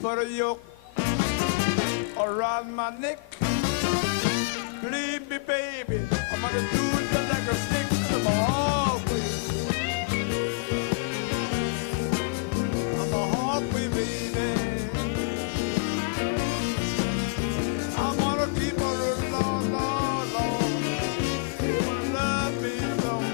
put a yoke around my neck. Please me, baby, I'm gonna do it just like a stick to my hallway. I'm a hallway, baby. I'm gonna keep her long, long, long. You will love me no more.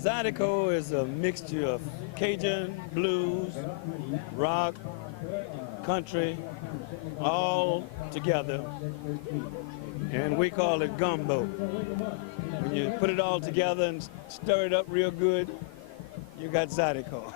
Zydeco is a mixture of Cajun, blues, rock, country, all together, and we call it gumbo. When you put it all together and stir it up real good, you got Zydeco.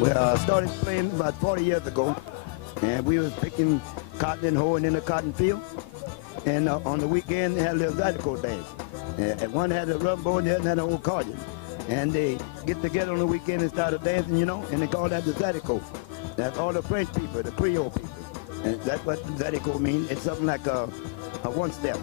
Well, I started playing about 40 years ago, and we was picking cotton and hoeing in the cotton field. And on the weekend, they had a little Zydeco dance. And one had a rumbo and the other had an accordion. And they get together on the weekend and started dancing, you know, and they call that the Zydeco. That's all the French people, the Creole people. And that's what Zydeco means. It's something like a one-step.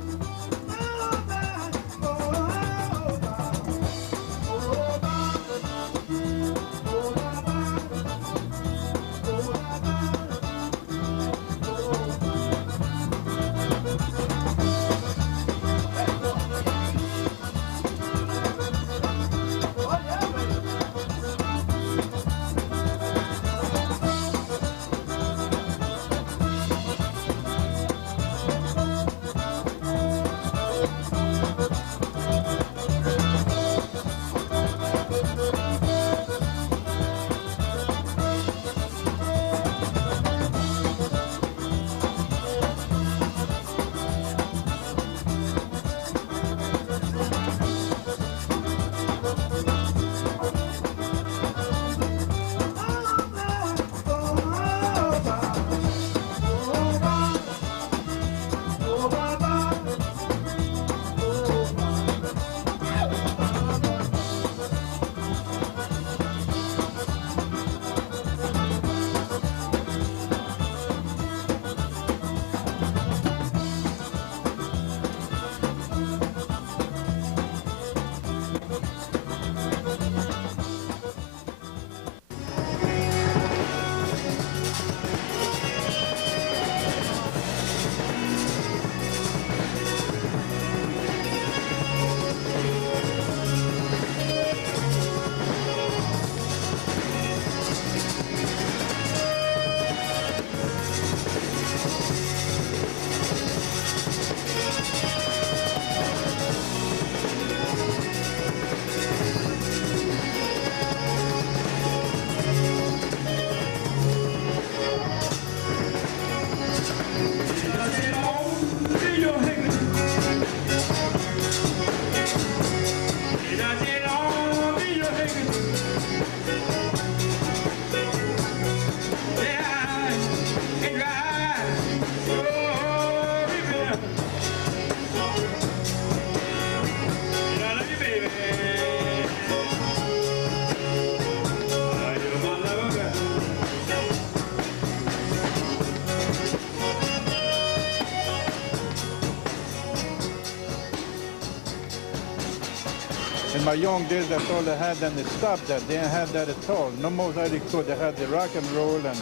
In my young days, that's all they had, and they stopped that. They didn't have that at all. No more Zydeco. They had the rock and roll and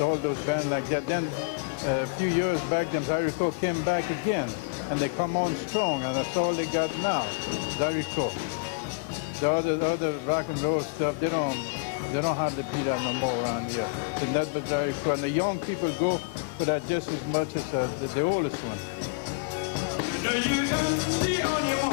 all those bands like that. Then a few years back, them Zydeco came back again, and they come on strong, and that's all they got now, Zydeco. The other rock and roll stuff, they don't hardly play that no more around here. And that was very cool. And the young people go for that just as much as the oldest one. You can see on your own.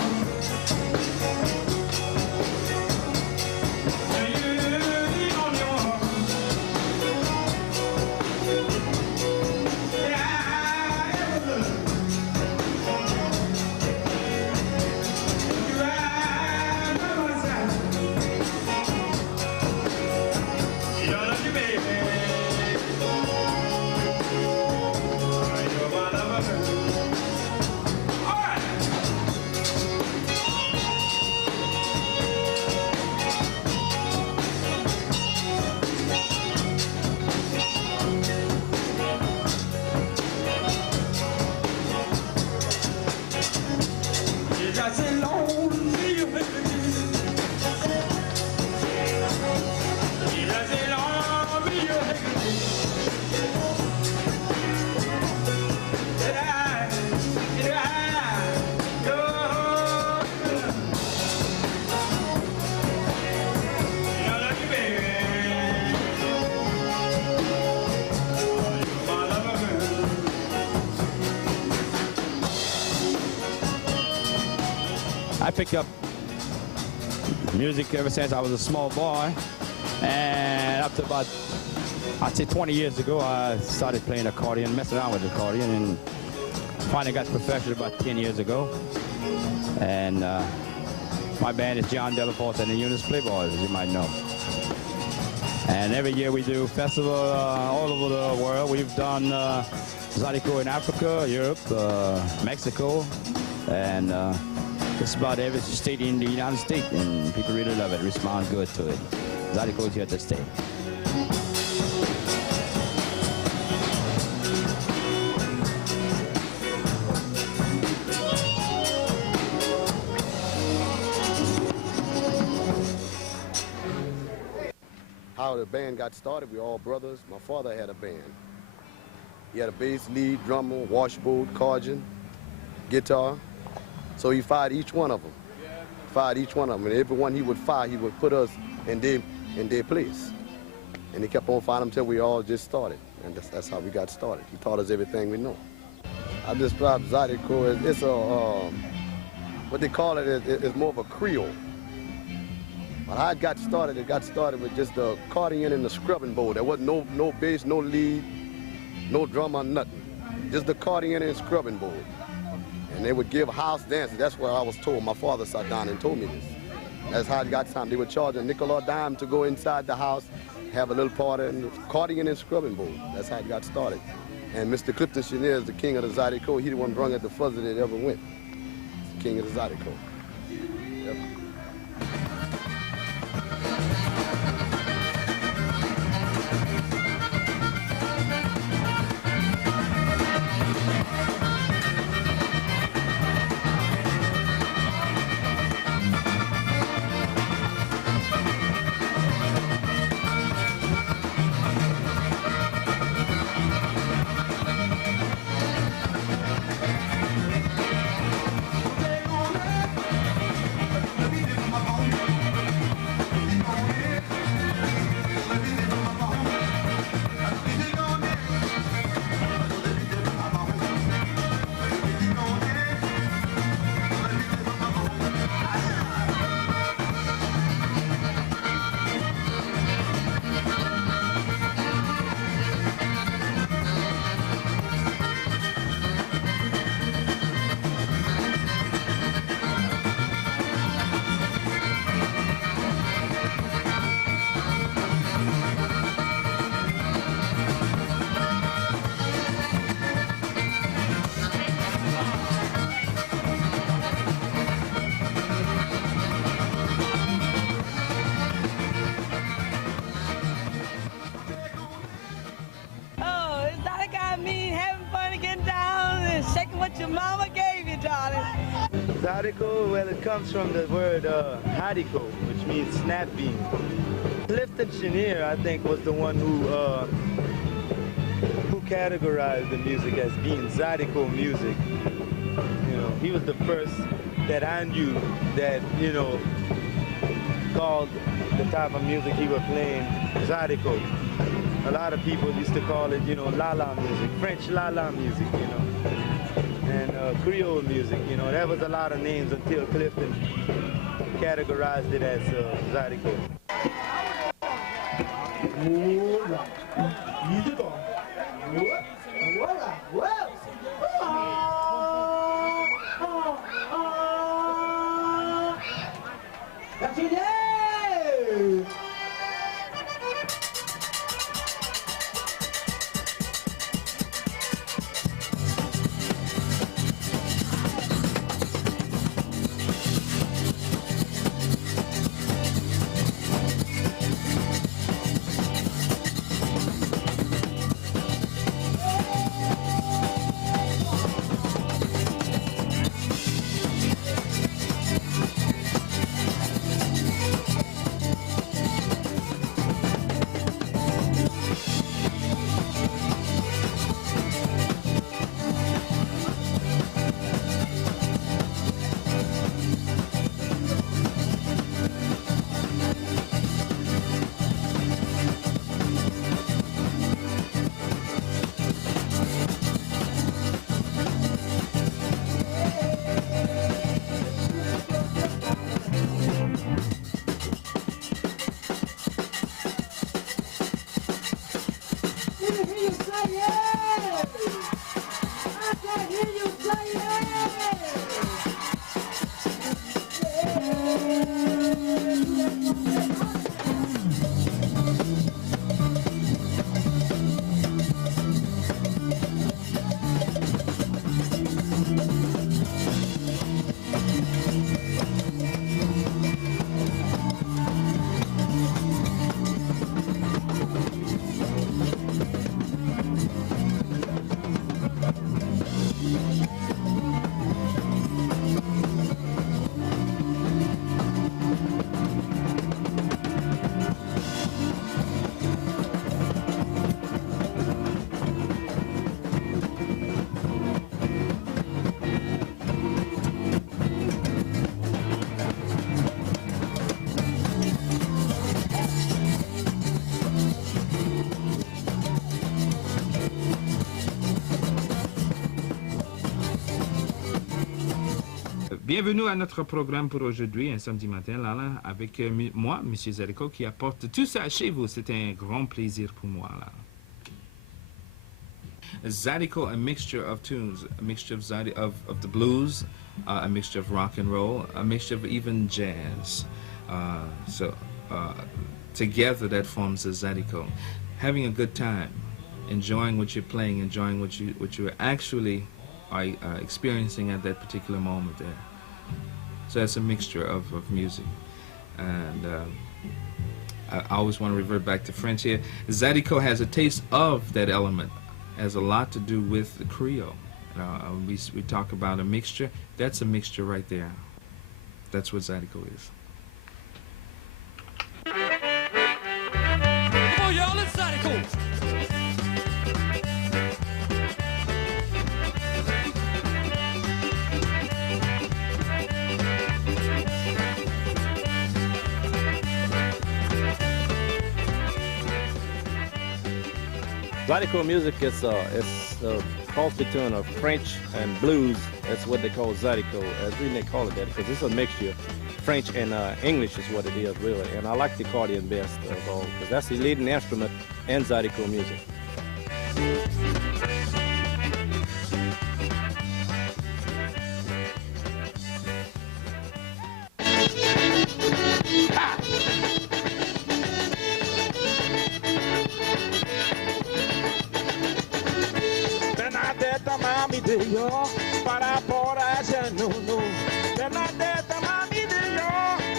I picked up music ever since I was a small boy, and up to about, I'd say 20 years ago, I started playing accordion, messing around with the accordion, and finally got professional about 10 years ago. And my band is John Delaforce and the Eunice Playboys, as you might know. And every year we do festival all over the world. We've done Zydeco in Africa, Europe, Mexico, and just about every state in the United States, and people really love it, respond good to it. Zydeco is here to stay. How the band got started, we all brothers. My father had a band. He had a bass, lead, drummer, washboard, accordion, guitar. So he fired each one of them. Fired each one of them. And every one he would fire, he would put us in their place. And he kept on firing until we all just started. And that's how we got started. He taught us everything we know. I describe Zydeco as, it's a, what they call it is more of a Creole. When I got started, it got started with just the accordion and the scrubbing board. There wasn't no bass, no lead, no drummer, nothing. Just the accordion and scrubbing board. And they would give house dances. That's what I was told. My father sat down and told me this. That's how it got time. They would charge a nickel or dime to go inside the house, have a little party, and accordion and scrubbing board. That's how it got started. And Mr. Clifton Chenier is the king of the Zydeco. He the one brung it the furthest it ever went. He's the king of the Zydeco. Yep. Zydeco, well, it comes from the word Zydeco, which means snap bean. Clifton Chenier, I think, was the one who categorized the music as being Zydeco music. You know, he was the first that I knew that, you know, called the type of music he was playing Zydeco. A lot of people used to call it, you know, la-la music, French la-la music, you know, and Creole music, you know. There was a lot of names until Clifton categorized it as Zydeco. Bienvenue à notre programme pour aujourd'hui, un samedi matin, là, avec moi, M. Zydeco, qui apporte tout ça chez vous. C'est un grand plaisir pour moi, là. Zydeco, a mixture of tunes, a mixture of the blues, a mixture of rock and roll, a mixture of even jazz. Together that forms a Zydeco. Having a good time, enjoying what you're playing, enjoying what you actually are experiencing at that particular moment there. So that's a mixture of music. And I always want to revert back to French here. Zydeco has a taste of that element. Has a lot to do with the Creole. We talk about a mixture. That's a mixture right there. That's what Zydeco is. Come on, y'all, it's Zydeco. Zydeco music is a cross between of French and blues. That's what they call Zydeco. That's the reason they call it that, because it's a mixture. French and English is what it is, really. And I like the accordion best of all, because that's the leading instrument in Zydeco music. Benadetta mami de yo, para por allá no no. Benadetta mami de yo,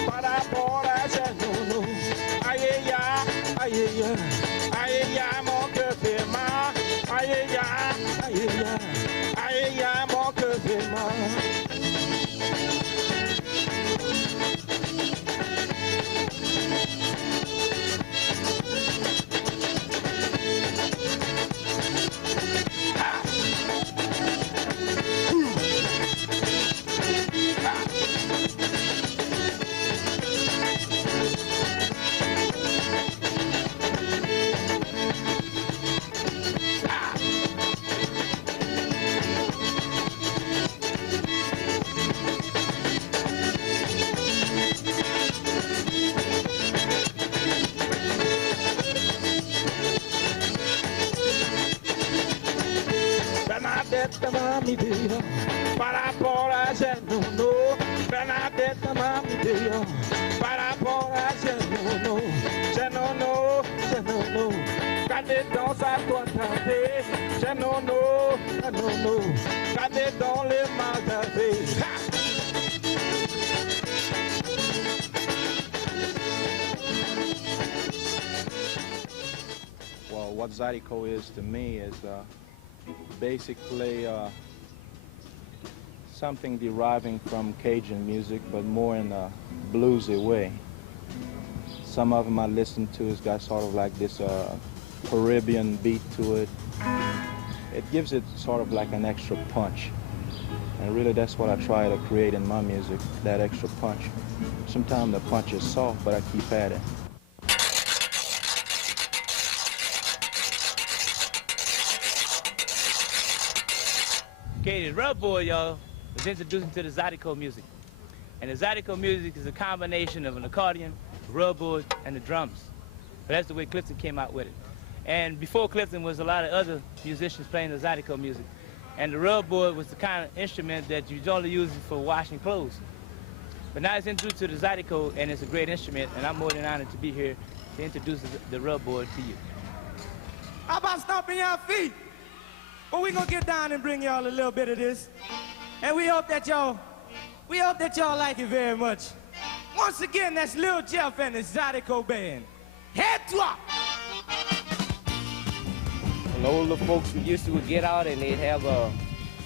para por allá no no. Aïe aïe aïe mon cœur fait mal. Aïe aïe mon cœur fait mal. Bernadette mami Dio, para por allá no, Bernadette mami Dio, para por allá no, cadê dans sa toiture, je no, cadê dans les magasins. Well, what Zydeco is to me is basically something deriving from Cajun music, but more in a bluesy way. Some of them I listen to has got sort of like this Caribbean beat to it. It gives it sort of like an extra punch. And really that's what I try to create in my music, that extra punch. Sometimes the punch is soft, but I keep at it. Okay, the rub board, y'all, was introduced to the Zydeco music. And the Zydeco music is a combination of an accordion, a rub board, and the drums. But that's the way Clifton came out with it. And before Clifton was a lot of other musicians playing the Zydeco music. And the rub board was the kind of instrument that you only use for washing clothes. But now it's introduced to the Zydeco, and it's a great instrument, and I'm more than honored to be here to introduce the rub board to you. How about stomping your feet? Well, we're gonna get down and bring y'all a little bit of this. And we hope that y'all like it very much. Once again, that's Lil Jeff and the Zydeco Band. Head drop! And older folks we used to would get out and they'd have a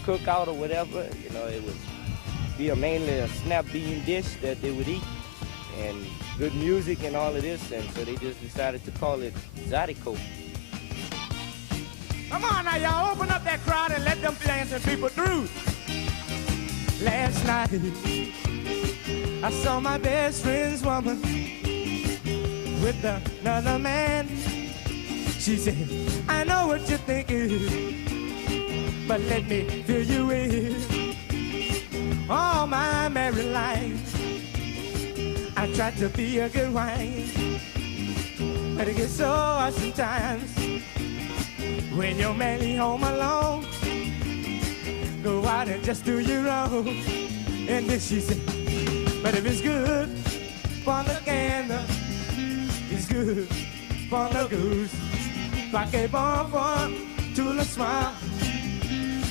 cookout or whatever. You know, it would be mainly a snap bean dish that they would eat. And good music and all of this, and so they just decided to call it Zydeco. Come on now, y'all, open up that crowd and let them dancing people through. Last night, I saw my best friend's woman with another man. She said, I know what you're thinking, but let me fill you in. All my married life, I tried to be a good wife, but it gets so hard sometimes. When you're mainly home alone, go out and just do your own. And then she said, but if it's good for the gander, it's good for the goose. Pas que bon for tout le soir,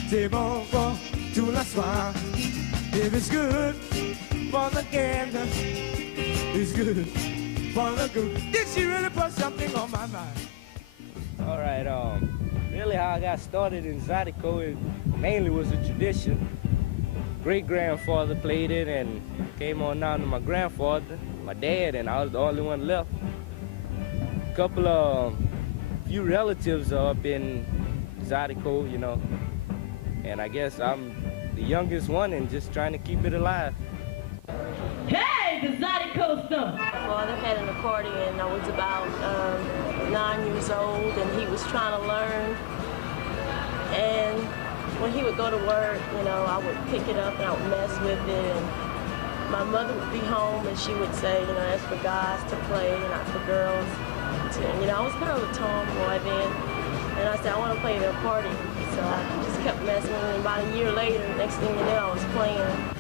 c'est bon for tout le soir. If it's good for the gander, it's good for the goose. Did she really put something on my mind? All right, really how I got started in Zydeco, it mainly was a tradition. Great-grandfather played it and came on down to my grandfather, my dad, and I was the only one left. A couple of few relatives are up in Zydeco, you know, and I guess I'm the youngest one and just trying to keep it alive. Hey, the Zydeco stuff! My father had an accordion. I was about 9 years old, and he was trying to learn. And when he would go to work, you know, I would pick it up and I would mess with it. And my mother would be home, and she would say, you know, that's for guys to play, not for girls. And, you know, I was kind of a tomboy then. And I said, I want to play the accordion. So I just kept messing with it. And about a year later, next thing you know, I was playing.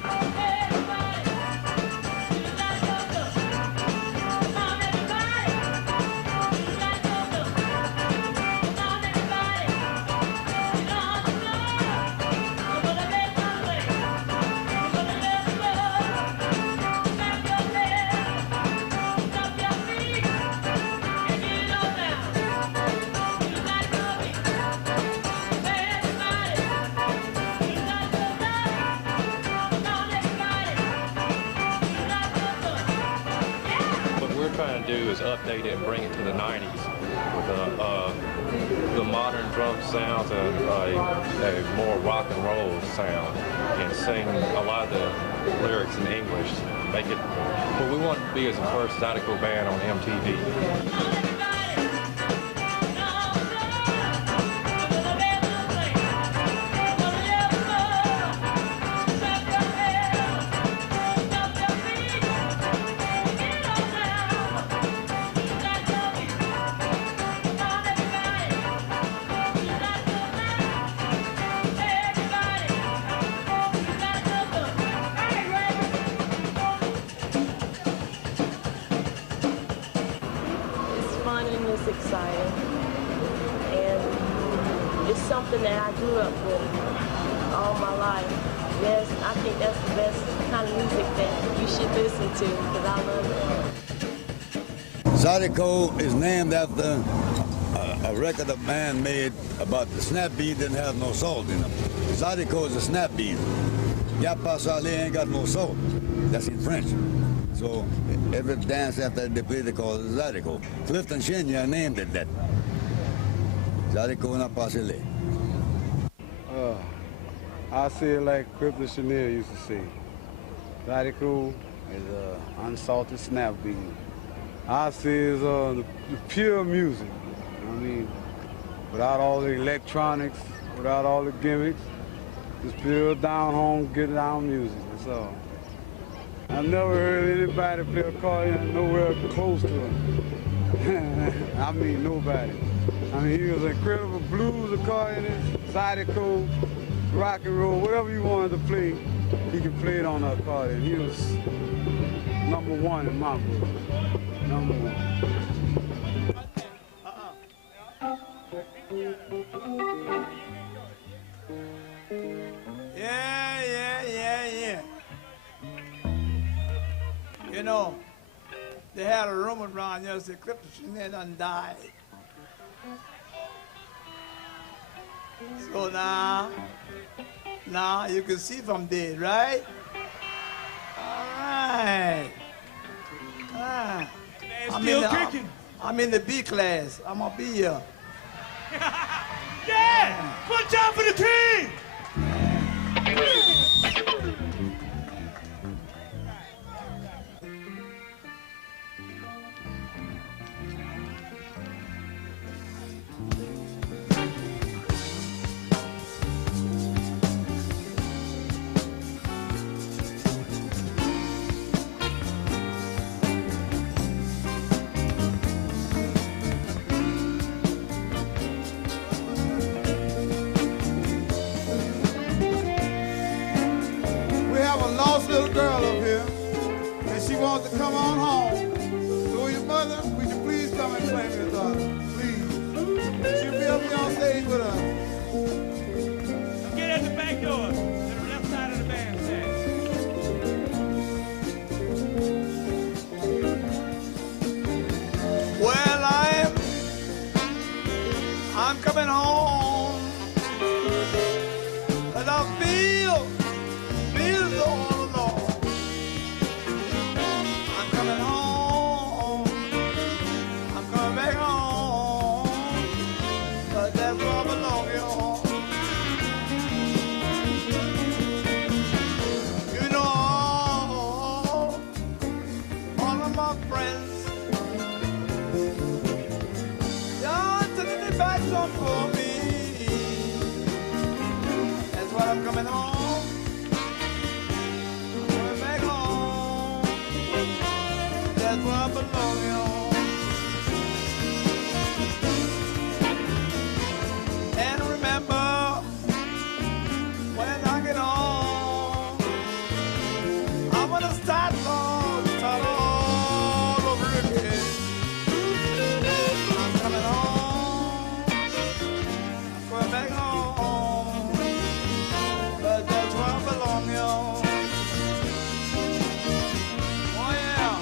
Is update it and bring it to the 90s with the modern drum sounds and a more rock and roll sound, and sing a lot of the lyrics in English. Make it what we want to be as the first Zydeco band on MTV. it's exciting. And it's something that I grew up with all my life. Yes, I think that's the best kind of music that you should listen to, because I love it. Zydeco is named after a record a man made about the snap bean didn't have no salt in them. Zydeco is a snap bean. Ya pasale ain't got no salt. That's in French. So every dance after they play, they call it Zydeco. Clifton Chenier named it that. Zydeco na pasale. I say it like Clifton Chenier used to say. Zydeco is unsalted snap bean. I say it's the pure music. I mean, without all the electronics, without all the gimmicks, just pure down home, get down music, that's all. I've never heard anybody play accordion nowhere close to him. I mean, nobody. I mean, he was an incredible blues accordionist, Zydeco, rock and roll, whatever you wanted to play, he could play it on the accordion. He was #1 in my book, #1. Yeah. You know, they had a rumor around here that Clifton Chenier done died. So now you can see if I'm dead, right? All right. I'm in the B class. I'm gonna be here. Yeah! One time for the team! Little girl up here, and she wants to come on home. So your mother, would you please come and play with us, please? She'll be up here on stage with us. Get at the back door, to the left side of the bandstand. Well, I'm coming home, and I feel so. For me, that's why I'm coming home. I'm coming back home. That's where I belong, y'all. And remember, when I get home, I'm gonna start all over again. I'm coming home. Back home, but that's where I belong, y'all. Oh yeah.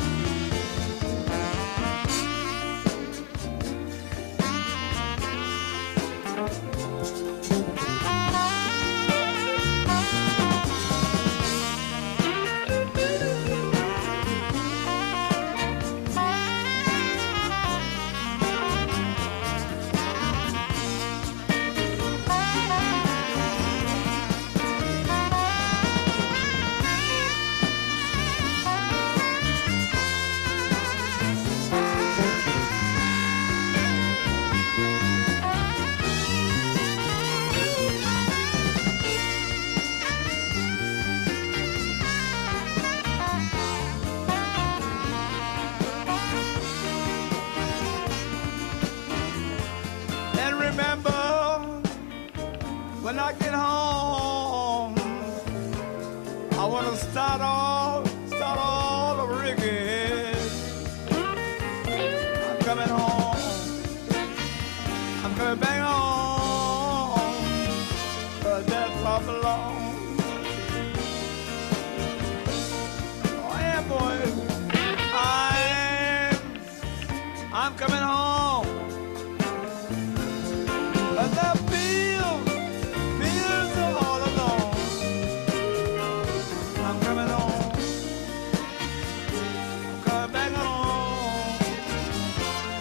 When I get home, I want to start all over again. I'm coming home. coming back home, 'cause that's where I belong. Oh yeah, boy, I'm coming home. But the fields are all alone. I'm coming home. I'm coming back home.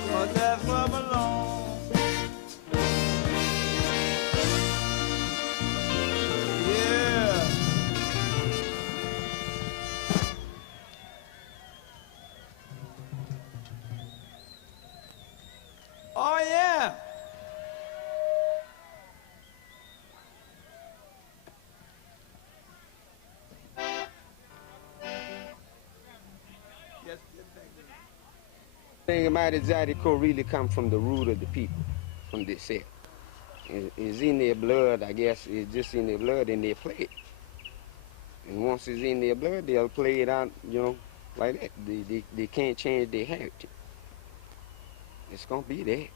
'Cause that's where I belong. Yeah. Oh yeah. The thing about it, Zydeco really come from the root of the people, from this here. It's in their blood, I guess. It's just in their blood, and they play it. And once it's in their blood, they'll play it out, you know, like that. They can't change their heritage. It's gonna be there.